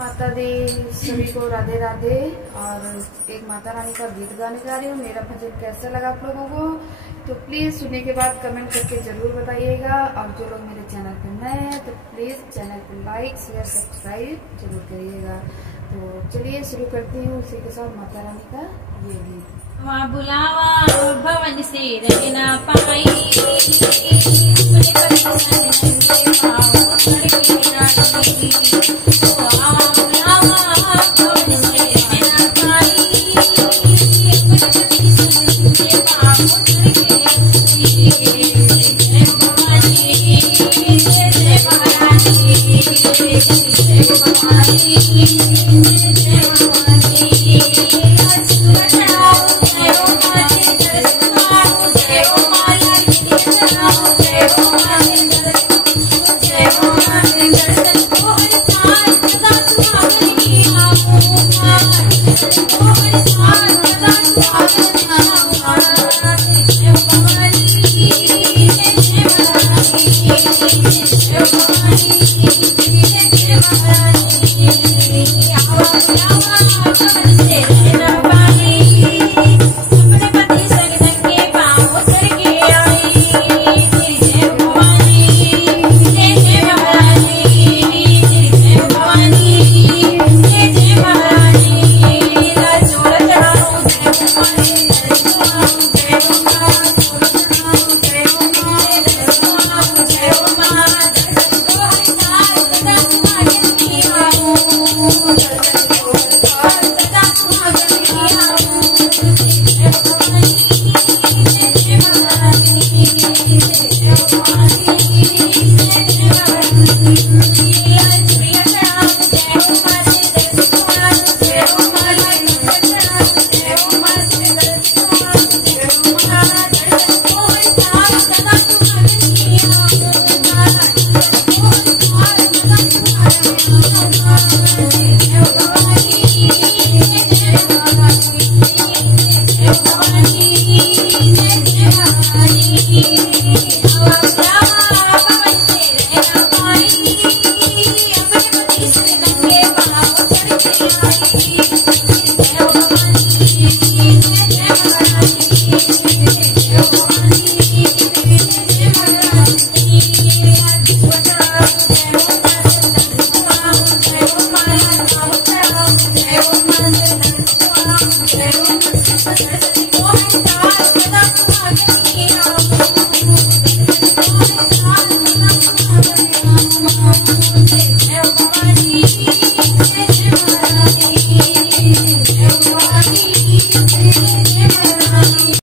माता दी सभी को राधे राधे। और एक माता रानी का गीत गाने जा रही हूँ। मेरा भजन कैसा लगा आप लोगों को तो प्लीज सुनने के बाद कमेंट करके जरूर बताइएगा। और जो लोग मेरे चैनल पर नए हैं तो प्लीज चैनल को लाइक शेयर सब्सक्राइब जरूर करिएगा। तो चलिए शुरू करती हूँ उसी के साथ माता रानी का ये गीत। वहाँ बुलावा भवन से रहना पाई अपने पति नंगे पाँव करके रानी। वहाँ बुलावा भवन से रहना पाई अपने पति नंगे पाँव करके रानी। जय भवानी जय महारानी जय भवानी जय Bhavani. Jai Bhavani, Jai Bhavani।